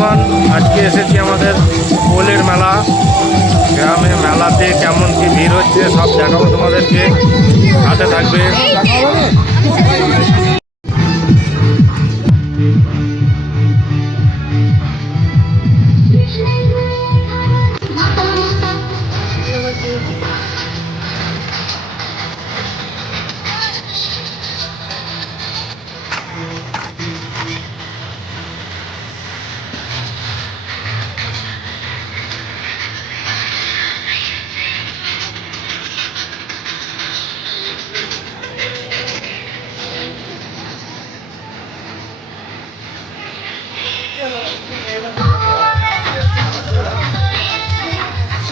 বন্ধুগণ, আজকে এসেছি আমাদের পোলের মেলা গ্রামে। মেলাতে কেমন কি ভিড় হচ্ছে সব দেখাবো তোমাদেরকে, সাথে থাকবে।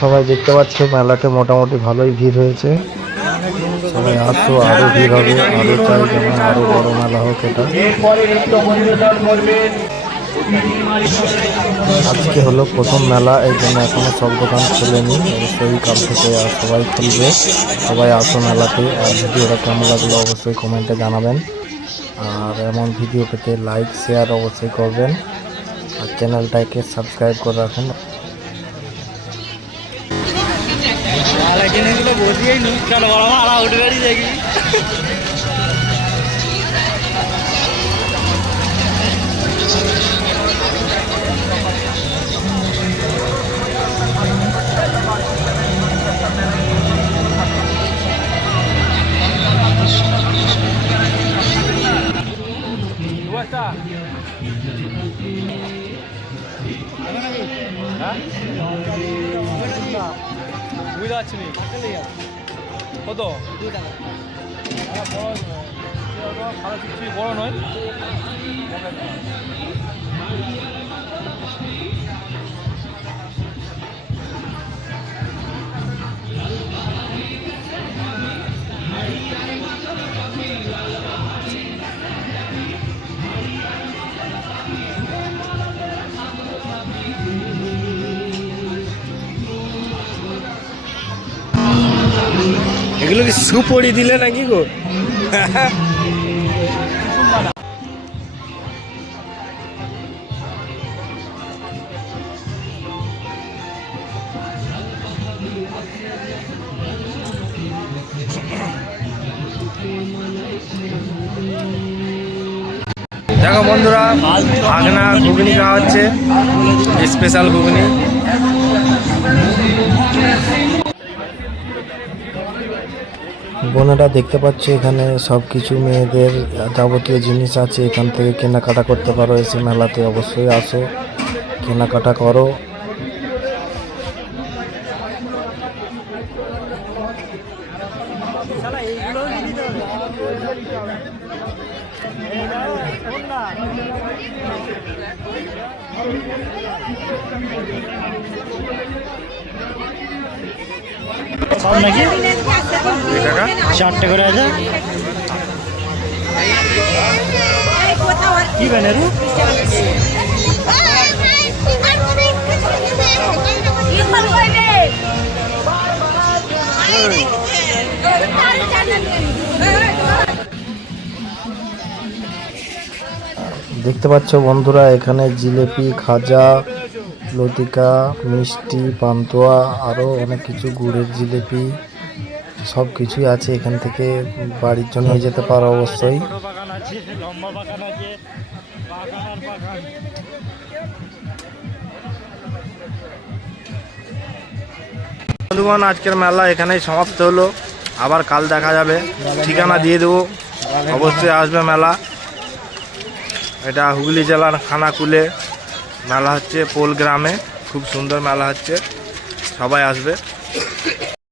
সবাই দেখতে পাচ্ছে মেলাতে মোটামুটি ভালোই ভিড় হয়েছে। সবাই আসো, আরো ভিড় হবে, আরো চাই যেমন আরো বড় মেলা হোক। এটা আজকে হলো প্রথম মেলা, এই জন্য এখনো সব দোকান খোলেনি। অবশ্যই কাল থেকে সবাই খুলবে। সবাই আসো মেলাতে। আর ভিডিওটা কেমন লাগলো অবশ্যই কমেন্টে জানাবেন। আর এমন ভিডিও পেতে লাইক শেয়ার অবশ্যই করবেন, আর চ্যানেলটাকে সাবস্ক্রাইব করে রাখুন। কত বড় নয়। এগুলো কি সুপড়ি দিলে নাকি গো? দেখো বন্ধুরা, ভাগনা ঘুগনি খাওয়া হচ্ছে, স্পেশাল ঘুগনি। বোনেরা দেখতে পাচ্ছ এখানে সব কিছু মেয়েদের যাবতীয় জিনিস আছে। এখান থেকে কেনাকাটা করতে পারো। এসে মেলাতে অবশ্যই আসো, কেনাকাটা করো। নাকি 4টে করে আছে কি ব্যানারু? দেখতে পাচ্ছ বন্ধুরা, এখানে জিলেপি, খাজা, লতিকা, মিষ্টি, পান্তুয়া, আরও অনেক কিছু, গুড়ের জিলেপি, সব কিছুই আছে। এখান থেকে বাড়ির জন্য নিয়ে যেতে পারো অবশ্যই। বন্ধুগণ, আজকের মেলা এখানেই সমাপ্ত হলো। আবার কাল দেখা যাবে, ঠিকানা দিয়ে দেবো, অবশ্যই আসবে মেলা। এটা হুগলি জেলার খানাকুলে মেলা হচ্ছে, পোল গ্রামে। খুব সুন্দর মেলা হচ্ছে, সবাই আসবে।